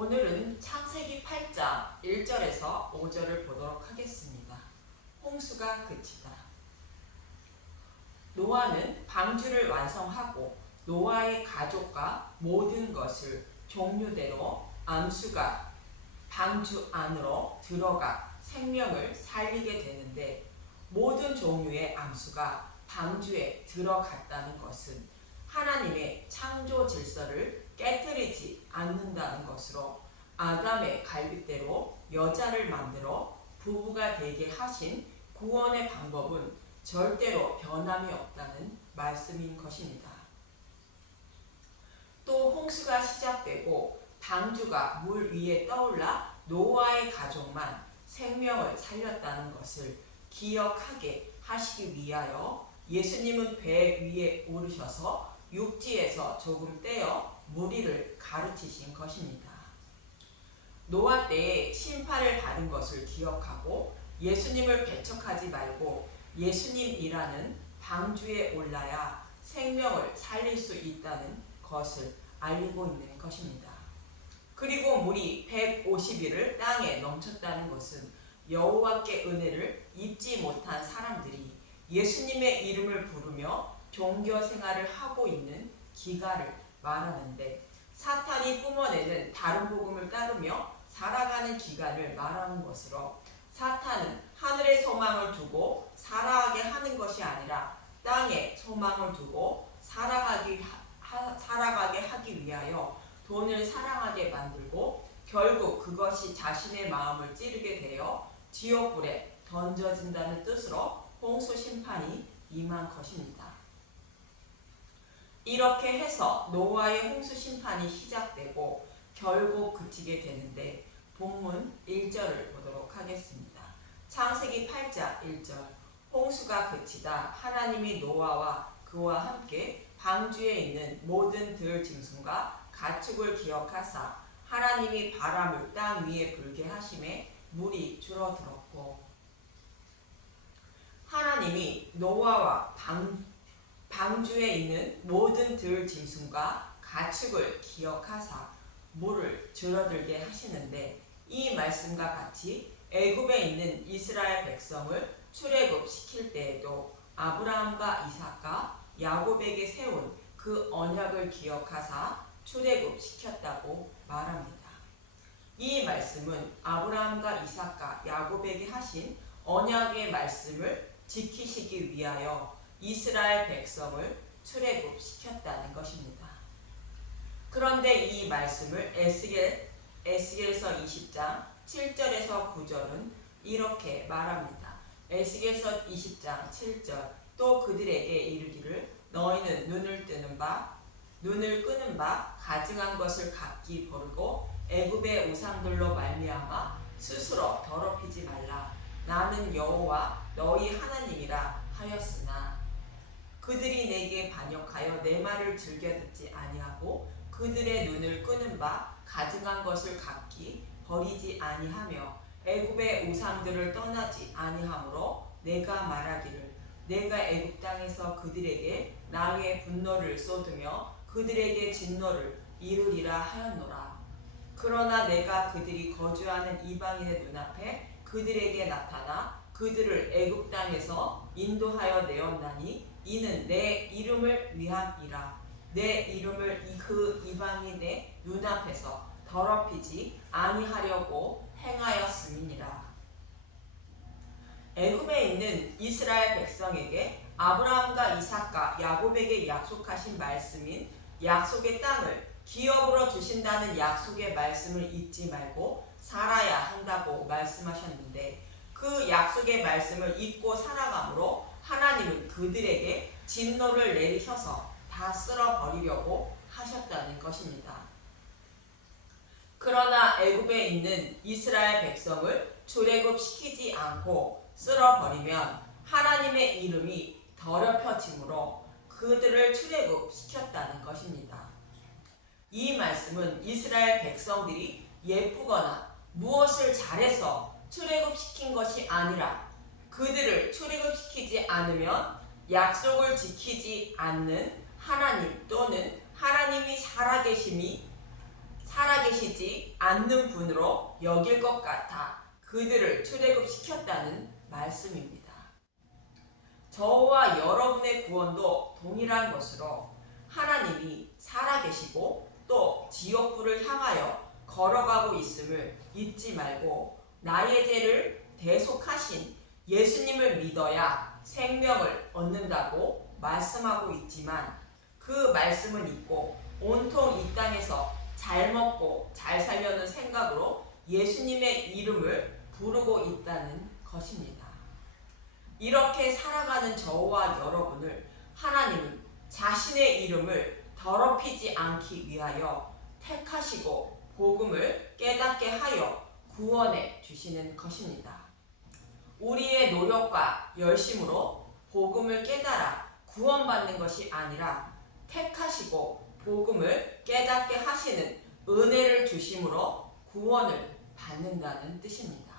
오늘은 창세기 8장 1절에서 5절을 보도록 하겠습니다. 홍수가 그치다. 노아는 방주를 완성하고 노아의 가족과 모든 것을 종류대로 암수가 방주 안으로 들어가 생명을 살리게 되는데, 모든 종류의 암수가 방주에 들어갔다는 것은 하나님의 창조 질서를 깨뜨리지 않는다는 것으로, 아담의 갈빗대로 여자를 만들어 부부가 되게 하신 구원의 방법은 절대로 변함이 없다는 말씀인 것입니다. 또 홍수가 시작되고 방주가 물 위에 떠올라 노아의 가족만 생명을 살렸다는 것을 기억하게 하시기 위하여 예수님은 배 위에 오르셔서 육지에서 조금 떼어 무리를 가르치신 것입니다. 노아 때에 심판을 받은 것을 기억하고 예수님을 배척하지 말고 예수님이라는 방주에 올라야 생명을 살릴 수 있다는 것을 알리고 있는 것입니다. 그리고 물이 150일을 땅에 넘쳤다는 것은 여호와께 은혜를 입지 못한 사람들이 예수님의 이름을 부르며 종교 생활을 하고 있는 기간을 말하는데, 사탄이 뿜어내는 다른 복음을 따르며 살아가는 기간을 말하는 것으로, 사탄은 하늘의 소망을 두고 살아가게 하는 것이 아니라 땅에 소망을 두고 살아가게 하기 위하여 돈을 사랑하게 만들고, 결국 그것이 자신의 마음을 찌르게 되어 지옥불에 던져진다는 뜻으로 홍수 심판이 임한 것입니다. 이렇게 해서 노아의 홍수 심판이 시작되고 결국 그치게 되는데, 본문 1절을 보도록 하겠습니다. 창세기 8장 1절. 홍수가 그치다 하나님이 노아와 그와 함께 방주에 있는 모든 들 짐승과 가축을 기억하사 하나님이 바람을 땅 위에 불게 하심에 물이 줄어들었고. 하나님이 노아와 방주에 있는 모든 들 짐승과 가축을 기억하사 물을 줄어들게 하시는데, 이 말씀과 같이 애굽에 있는 이스라엘 백성을 출애굽시킬 때에도 아브라함과 이삭과 야곱에게 세운 그 언약을 기억하사 출애굽시켰다고 말합니다. 이 말씀은 아브라함과 이삭과 야곱에게 하신 언약의 말씀을 지키시기 위하여 이스라엘 백성을 출애굽시켰다는 것입니다. 그런데 이 말씀을 에스겔서 20장 7절에서 9절은 이렇게 말합니다. 에스겔서 20장 7절. 또 그들에게 이르기를 너희는 눈을 끄는 바 가증한 것을 각기 버리고 애굽의 우상들로 말미암아 스스로 더럽히지 말라. 나는 여호와 너희 하나님이라 하였으나, 그들이 내게 반역하여 내 말을 즐겨 듣지 아니하고 그들의 눈을 끄는 바 가증한 것을 각기 버리지 아니하며 애굽의 우상들을 떠나지 아니하므로 내가 말하기를 내가 애굽 땅에서 그들에게 나의 분노를 쏟으며 그들에게 진노를 이루리라 하였노라. 그러나 내가 그들이 거주하는 이방인의 눈앞에 그들에게 나타나 그들을 애굽 땅에서 인도하여 내었나니 이는 내 이름을 위함이라. 내 이름을 그 이방인의 눈앞에서 더럽히지 아니하려고 행하였음이니라. 애굽에 있는 이스라엘 백성에게 아브라함과 이삭과 야곱에게 약속하신 말씀인 약속의 땅을 기업으로 주신다는 약속의 말씀을 잊지 말고 살아야 한다고 말씀하셨는데, 그 약속의 말씀을 잊고 살아감으로 하나님은 그들에게 진노를 내리셔서 다 쓸어버리려고 하셨다는 것입니다. 그러나 애굽에 있는 이스라엘 백성을 출애굽시키지 않고 쓸어버리면 하나님의 이름이 더럽혀지므로 그들을 출애굽시켰다는 것입니다. 이 말씀은 이스라엘 백성들이 예쁘거나 무엇을 잘해서 출애굽시킨 것이 아니라, 그들을 출애굽시키지 않으면 약속을 지키지 않는 하나님 또는 하나님이 살아계시지 않는 분으로 여길 것 같아 그들을 출애굽시켰다는 말씀입니다. 저와 여러분의 구원도 동일한 것으로 하나님이 살아계시고 또 지옥불을 향하여 걸어가고 있음을 잊지 말고 나의 죄를 대속하신 예수님을 믿어야 생명을 얻는다고 말씀하고 있지만 그 말씀은 있고 온통 이 땅에서 잘 먹고 잘 살려는 생각으로 예수님의 이름을 부르고 있다는 것입니다. 이렇게 살아가는 저와 여러분을 하나님은 자신의 이름을 더럽히지 않기 위하여 택하시고 복음을 깨닫게 하여 구원해 주시는 것입니다. 우리의 노력과 열심으로 복음을 깨달아 구원받는 것이 아니라 택하시고 복음을 깨닫게 하시는 은혜를 주심으로 구원을 받는다는 뜻입니다.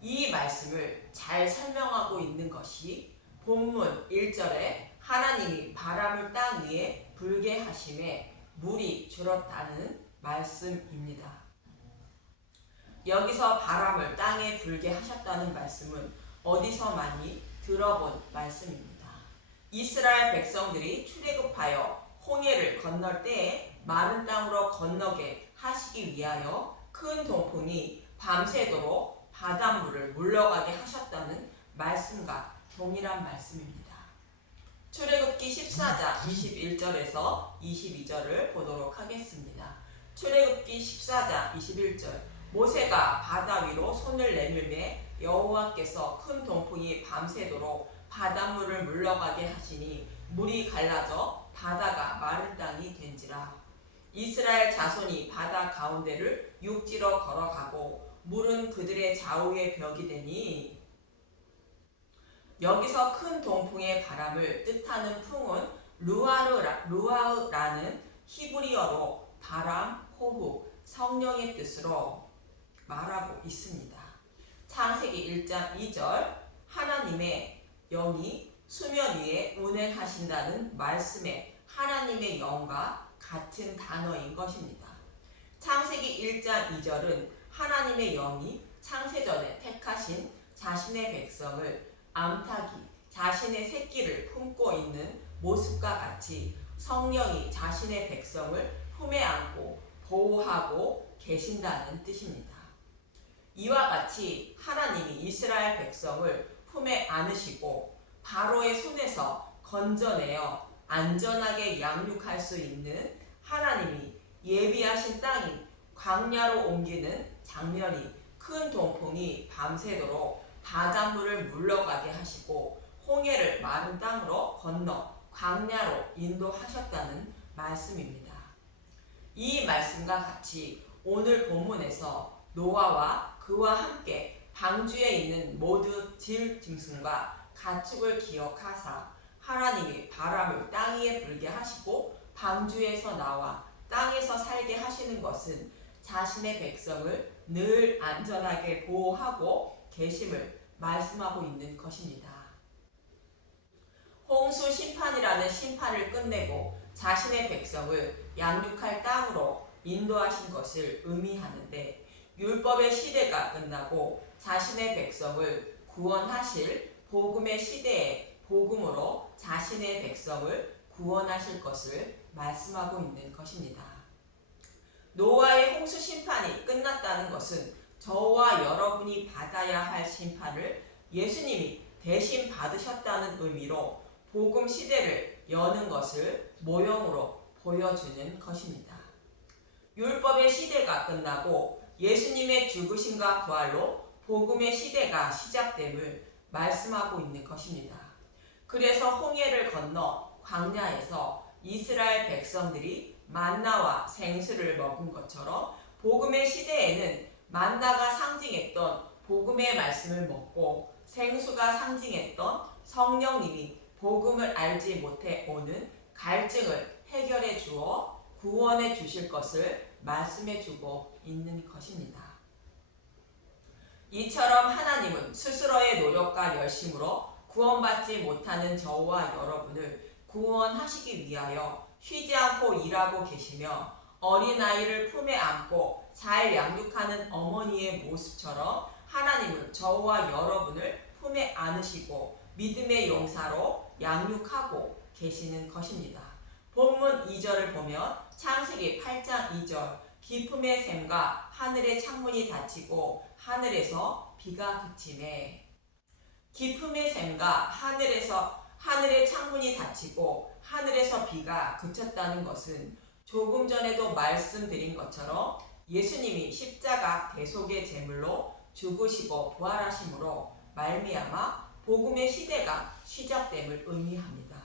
이 말씀을 잘 설명하고 있는 것이 본문 1절에 하나님이 바람을 땅 위에 불게 하심에 물이 줄었다는 말씀입니다. 여기서 바람을 땅에 불게 하셨다는 말씀은 어디서 많이 들어본 말씀입니다. 이스라엘 백성들이 출애굽하여 홍해를 건널 때에 마른 땅으로 건너게 하시기 위하여 큰 동풍이 밤새도록 바닷물을 물러가게 하셨다는 말씀과 동일한 말씀입니다. 출애굽기 14장 21절에서 22절을 보도록 하겠습니다. 출애굽기 14장 21절 모세가 바다 위로 손을 내밀매 여호와께서 큰 동풍이 밤새도록 바닷물을 물러가게 하시니 물이 갈라져 바다가 마른 땅이 된지라. 이스라엘 자손이 바다 가운데를 육지로 걸어가고 물은 그들의 좌우의 벽이 되니 여기서 큰 동풍의 바람을 뜻하는 풍은 루아흐라는 히브리어로 바람, 호흡, 성령의 뜻으로 말하고 있습니다. 창세기 1장 2절 하나님의 영이 수면 위에 운행하신다는 말씀에 하나님의 영과 같은 단어인 것입니다. 창세기 1장 2절은 하나님의 영이 창세전에 택하신 자신의 백성을 암탉이 자신의 새끼를 품고 있는 모습과 같이 성령이 자신의 백성을 품에 안고 보호하고 계신다는 뜻입니다. 이와 같이 하나님이 이스라엘 백성을 품에 안으시고 바로의 손에서 건져내어 안전하게 양육할 수 있는 하나님이 예비하신 땅인 광야로 옮기는 장면이 큰 동풍이 밤새도록 바닷물을 물러가게 하시고 홍해를 마른 땅으로 건너 광야로 인도하셨다는 말씀입니다. 이 말씀과 같이 오늘 본문에서 노아와 그와 함께 방주에 있는 모든 질 짐승과 가축을 기억하사 하나님이 바람을 땅 위에 불게 하시고 방주에서 나와 땅에서 살게 하시는 것은 자신의 백성을 늘 안전하게 보호하고 계심을 말씀하고 있는 것입니다. 홍수 심판이라는 심판을 끝내고 자신의 백성을 양육할 땅으로 인도하신 것을 의미하는데 율법의 시대가 끝나고 자신의 백성을 구원하실 복음의 시대에 복음으로 자신의 백성을 구원하실 것을 말씀하고 있는 것입니다. 노아의 홍수 심판이 끝났다는 것은 저와 여러분이 받아야 할 심판을 예수님이 대신 받으셨다는 의미로 복음 시대를 여는 것을 모형으로 보여주는 것입니다. 율법의 시대가 끝나고 예수님의 죽으심과 부활로 복음의 시대가 시작됨을 말씀하고 있는 것입니다. 그래서 홍해를 건너 광야에서 이스라엘 백성들이 만나와 생수를 먹은 것처럼 복음의 시대에는 만나가 상징했던 복음의 말씀을 먹고 생수가 상징했던 성령님이 복음을 알지 못해 오는 갈증을 해결해 주어 구원해 주실 것을 말씀해 주고 있는 것입니다. 이처럼 하나님은 스스로의 노력과 열심으로 구원받지 못하는 저와 여러분을 구원하시기 위하여 쉬지 않고 일하고 계시며 어린아이를 품에 안고 잘 양육하는 어머니의 모습처럼 하나님은 저와 여러분을 품에 안으시고 믿음의 용사로 양육하고 계시는 것입니다. 본문 2절을 보면 창세기 8장 2절 기품의 샘과 하늘의 창문이 닫히고 하늘에서 비가 그치매. 기품의 샘과 하늘의 창문이 닫히고 하늘에서 비가 그쳤다는 것은 조금 전에도 말씀드린 것처럼 예수님이 십자가 대속의 제물로 죽으시고 부활하심으로 말미암아 복음의 시대가 시작됨을 의미합니다.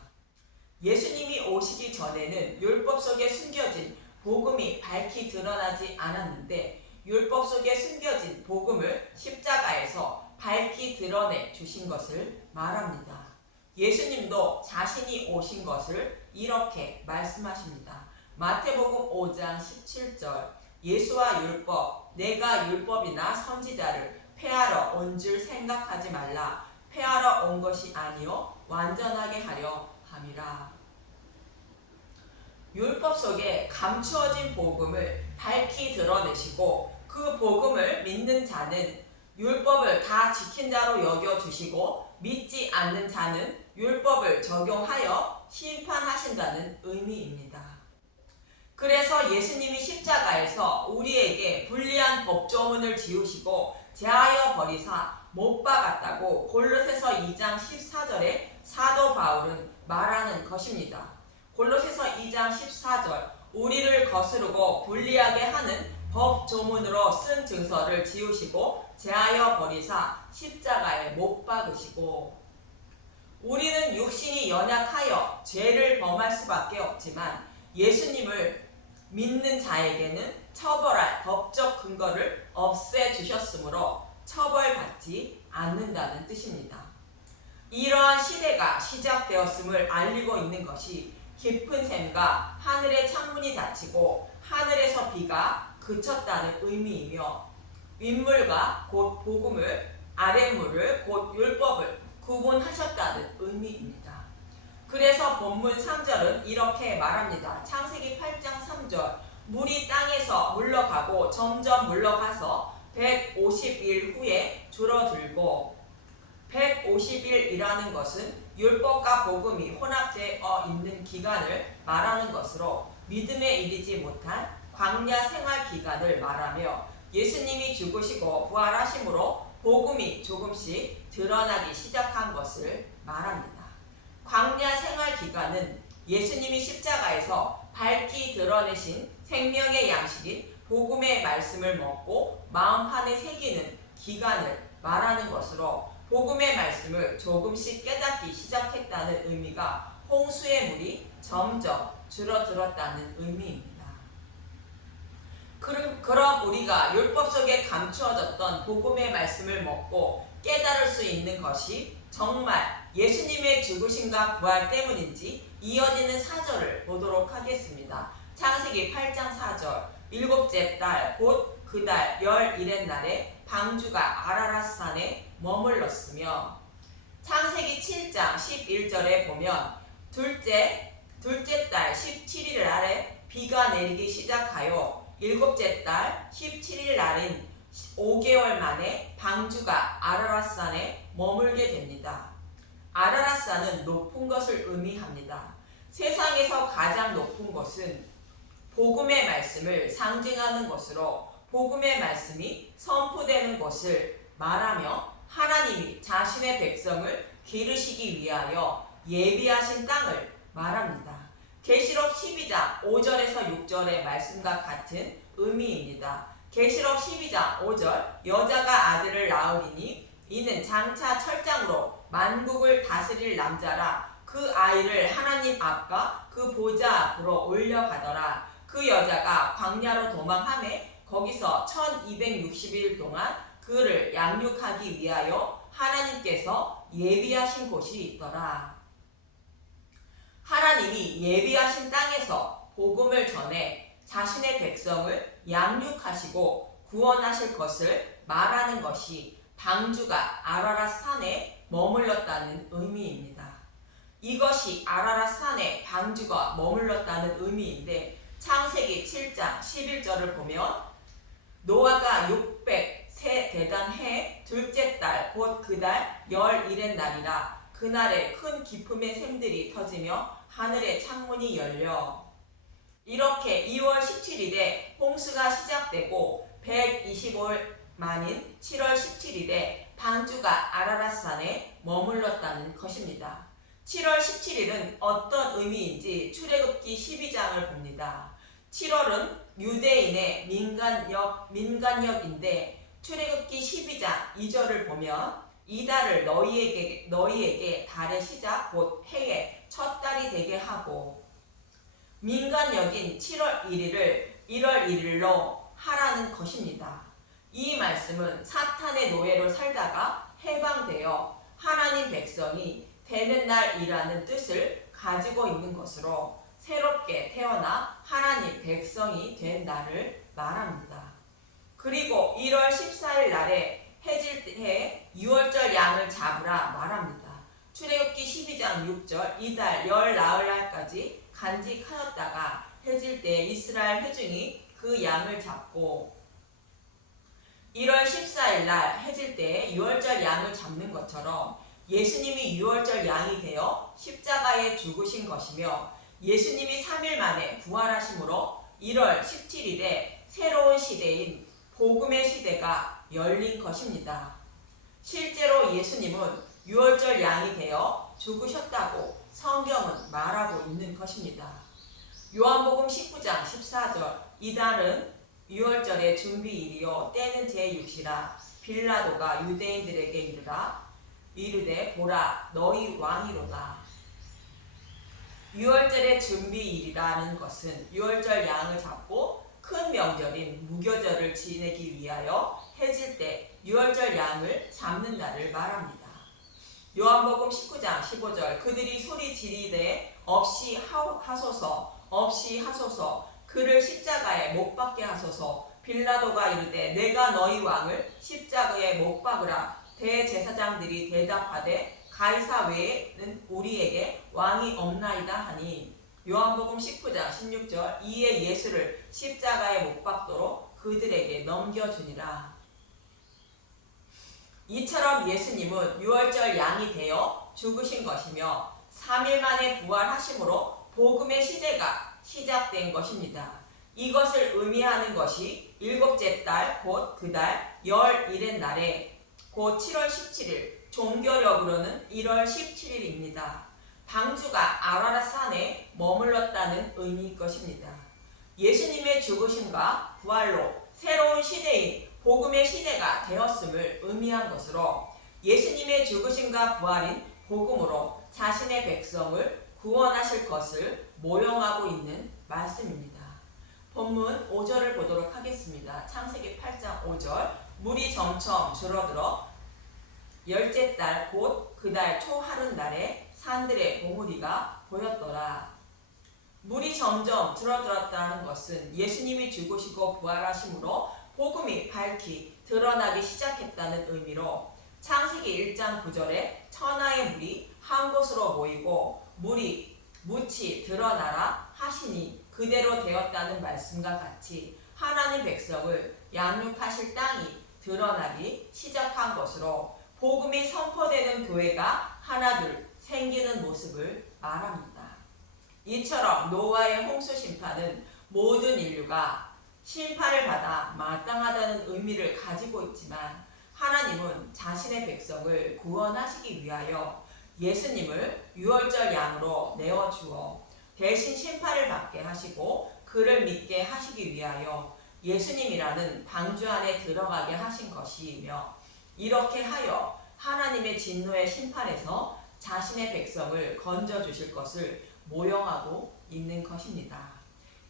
예수님이 오시기 전에는 율법 속에 숨겨진 복음이 밝히 드러나지 않았는데 율법 속에 숨겨진 복음을 십자가에서 밝히 드러내 주신 것을 말합니다. 예수님도 자신이 오신 것을 이렇게 말씀하십니다. 마태복음 5장 17절 예수와 율법 내가 율법이나 선지자를 폐하러 온 줄 생각하지 말라. 폐하러 온 것이 아니요 완전하게 하려 함이라. 율법 속에 감추어진 복음을 밝히 드러내시고 그 복음을 믿는 자는 율법을 다 지킨 자로 여겨주시고 믿지 않는 자는 율법을 적용하여 심판하신다는 의미입니다. 그래서 예수님이 십자가에서 우리에게 불리한 법조문을 지우시고 제하여 버리사 못 박았다고 골로새서 2장 14절에 사도 바울은 말하는 것입니다. 골로새서 2장 14절 우리를 거스르고 불리하게 하는 법조문으로 쓴 증서를 지우시고 제하여 버리사 십자가에 못 박으시고. 우리는 육신이 연약하여 죄를 범할 수밖에 없지만 예수님을 믿는 자에게는 처벌할 법적 근거를 없애주셨으므로 처벌받지 않는다는 뜻입니다. 이러한 시대가 시작되었음을 알리고 있는 것이 깊은 샘과 하늘의 창문이 닫히고 하늘에서 비가 그쳤다는 의미이며 윗물과 곧 복음을 아랫물을 곧 율법을 구분하셨다는 의미입니다. 그래서 본문 3절은 이렇게 말합니다. 창세기 8장 3절 물이 땅에서 물러가고 점점 물러가서 150일 후에 줄어들고 150일이라는 것은 율법과 복음이 혼합되어 있는 기간을 말하는 것으로 믿음에 이르지 못한 광야 생활 기간을 말하며 예수님이 죽으시고 부활하심으로 복음이 조금씩 드러나기 시작한 것을 말합니다. 광야 생활 기간은 예수님이 십자가에서 밝히 드러내신 생명의 양식인 복음의 말씀을 먹고 마음판에 새기는 기간을 말하는 것으로 복음의 말씀을 조금씩 깨닫기 시작했다는 의미가 홍수의 물이 점점 줄어들었다는 의미입니다. 그럼 우리가 율법 속에 감추어졌던 복음의 말씀을 먹고 깨달을 수 있는 것이 정말 예수님의 죽으심과 부활 때문인지 이어지는 4절을 보도록 하겠습니다. 창세기 8장 4절 일곱째 달 곧 그 달 11의 날에 방주가 아라랏산에 머물렀으며 창세기 7장 11절에 보면 둘째 달 17일 날에 비가 내리기 시작하여 일곱째 달 17일 날인 5개월 만에 방주가 아라랏산에 머물게 됩니다. 아라랏산은 높은 것을 의미합니다. 세상에서 가장 높은 것은 복음의 말씀을 상징하는 것으로 복음의 말씀이 선포되는 것을 말하며 하나님이 자신의 백성을 기르시기 위하여 예비하신 땅을 말합니다. 계시록 12장 5절에서 6절의 말씀과 같은 의미입니다. 계시록 12장 5절 여자가 아들을 낳으리니 이는 장차 철장으로 만국을 다스릴 남자라. 그 아이를 하나님 앞과 그 보좌 앞으로 올려가더라. 그 여자가 광야로 도망하매 거기서 1260일 동안 그를 양육하기 위하여 하나님께서 예비하신 곳이 있더라. 하나님이 예비하신 땅에서 복음을 전해 자신의 백성을 양육하시고 구원하실 것을 말하는 것이 방주가 아라랏산에 머물렀다는 의미입니다. 이것이 아라랏산에 방주가 머물렀다는 의미인데 창세기 7장 11절을 보면 노아가 600세 되던 해 둘째 달 곧 그 달 열일의 날이라 그날에 큰 기품의 샘들이 터지며 하늘의 창문이 열려 이렇게 2월 17일에 홍수가 시작되고 125일 만인 7월 17일에 방주가 아라랏산에 머물렀다는 것입니다. 7월 17일은 어떤 의미인지 출애굽기 12장을 봅니다. 7월은 유대인의 민간역인데 출애굽기 12장 2절을 보면 이 달을 너희에게 달의 시작 곧 해의 첫 달이 되게 하고 민간역인 7월 1일을 1월 1일로 하라는 것입니다. 이 말씀은 사탄의 노예로 살다가 해방되어 하나님 백성이 되는 날이라는 뜻을 가지고 있는 것으로 새롭게 태어나 하나님 백성이 된 날을 말합니다. 그리고 1월 14일 날에 해질 때 6월절 양을 잡으라 말합니다. 출애굽기 12장 6절 이달 열 나흘 날까지 간직하였다가 해질 때 이스라엘 회중이 그 양을 잡고 1월 14일 날 해질 때 6월절 양을 잡는 것처럼 예수님이 6월절 양이 되어 십자가에 죽으신 것이며 예수님이 3일 만에 부활하심으로 1월 17일에 새로운 시대인 복음의 시대가 열린 것입니다. 실제로 예수님은 6월절 양이 되어 죽으셨다고 성경은 말하고 있는 것입니다. 요한복음 19장 14절 이달은 6월절의 준비일이요 때는 제6시라 빌라도가 유대인들에게 이르되 보라 너희 왕이로다. 6월절의 준비일이라는 것은 6월절 양을 잡고 큰 명절인 무교절을 지내기 위하여 해질 때 6월절 양을 잡는 날을 말합니다. 요한복음 19장 15절 그들이 소리 지르되 없이 하소서 그를 십자가에 못 박게 하소서 빌라도가 이르되 내가 너희 왕을 십자가에 못 박으라 대제사장들이 대답하되 가이사 외에는 우리에게 왕이 없나이다 하니 요한복음 19장 16절 이에 예수를 십자가에 못 박도록 그들에게 넘겨주니라. 이처럼 예수님은 6월절 양이 되어 죽으신 것이며 3일 만에 부활하심으로 복음의 시대가 시작된 것입니다. 이것을 의미하는 것이 일곱째 달 곧 그 달 열일의 날에 곧 7월 17일 종교력으로는 1월 17일입니다. 방주가 아라랏산에 머물렀다는 의미일 것입니다. 예수님의 죽으심과 부활로 새로운 시대인 복음의 시대가 되었음을 의미한 것으로 예수님의 죽으심과 부활인 복음으로 자신의 백성을 구원하실 것을 모형하고 있는 말씀입니다. 본문 5절을 보도록 하겠습니다. 창세기 8장 5절 물이 점점 줄어들어 열째 달 곧 그 달 초하룻날에 산들의 봉우리가 보였더라. 물이 점점 줄어들었다는 것은 예수님이 죽으시고 부활하심으로 복음이 밝히 드러나기 시작했다는 의미로 창세기 1장 9절에 천하의 물이 한 곳으로 모이고 묻이 드러나라 하시니 그대로 되었다는 말씀과 같이 하나님 백성을 양육하실 땅이 드러나기 시작한 것으로 복음이 선포되는 교회가 하나둘 생기는 모습을 말합니다. 이처럼 노아의 홍수 심판은 모든 인류가 심판을 받아 마땅하다는 의미를 가지고 있지만 하나님은 자신의 백성을 구원하시기 위하여 예수님을 6월절 양으로 내어주어 대신 심판을 받게 하시고 그를 믿게 하시기 위하여 예수님이라는 방주 안에 들어가게 하신 것이며 이렇게 하여 하나님의 진노의 심판에서 자신의 백성을 건져주실 것을 모형하고 있는 것입니다.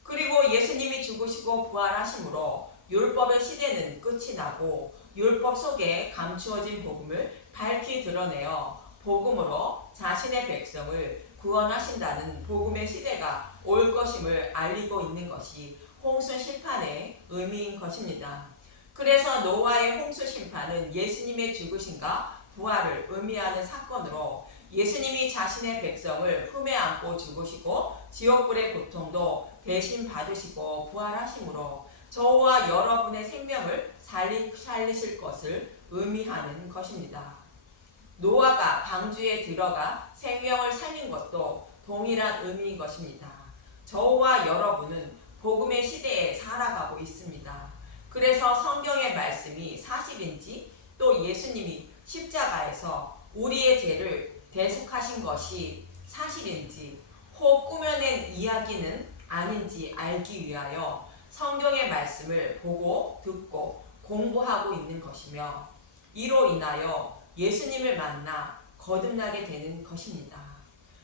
그리고 예수님이 죽으시고 부활하심으로 율법의 시대는 끝이 나고 율법 속에 감추어진 복음을 밝히 드러내어 복음으로 자신의 백성을 구원하신다는 복음의 시대가 올 것임을 알리고 있는 것이 홍수 심판의 의미인 것입니다. 그래서 노아의 홍수 심판은 예수님의 죽으심과 부활을 의미하는 사건으로 예수님이 자신의 백성을 품에 안고 죽으시고 지옥불의 고통도 대신 받으시고 부활하심으로 저와 여러분의 생명을 살리실 것을 의미하는 것입니다. 노아가 방주에 들어가 생명을 살린 것도 동일한 의미인 것입니다. 저와 여러분은 복음의 시대에 살아가고 있습니다. 그래서 성경의 말씀이 사실인지 또 예수님이 십자가에서 우리의 죄를 대속하신 것이 사실인지 혹 꾸며낸 이야기는 아닌지 알기 위하여 성경의 말씀을 보고 듣고 공부하고 있는 것이며 이로 인하여 예수님을 만나 거듭나게 되는 것입니다.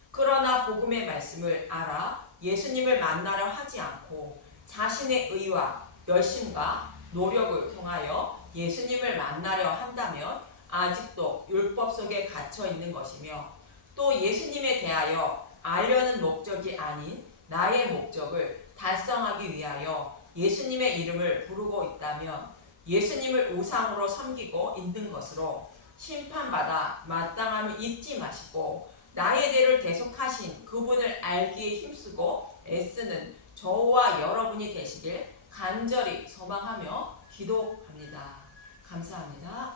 그러나 복음의 말씀을 알아 예수님을 만나려 하지 않고 자신의 의와 열심과 노력을 통하여 예수님을 만나려 한다면 아직도 율법 속에 갇혀 있는 것이며 또 예수님에 대하여 알려는 목적이 아닌 나의 목적을 달성하기 위하여 예수님의 이름을 부르고 있다면 예수님을 우상으로 섬기고 있는 것으로 심판받아 마땅함을 잊지 마시고 나의 죄를 대속하신 그분을 알기에 힘쓰고 애쓰는 저와 여러분이 되시길 간절히 소망하며 기도합니다. 감사합니다.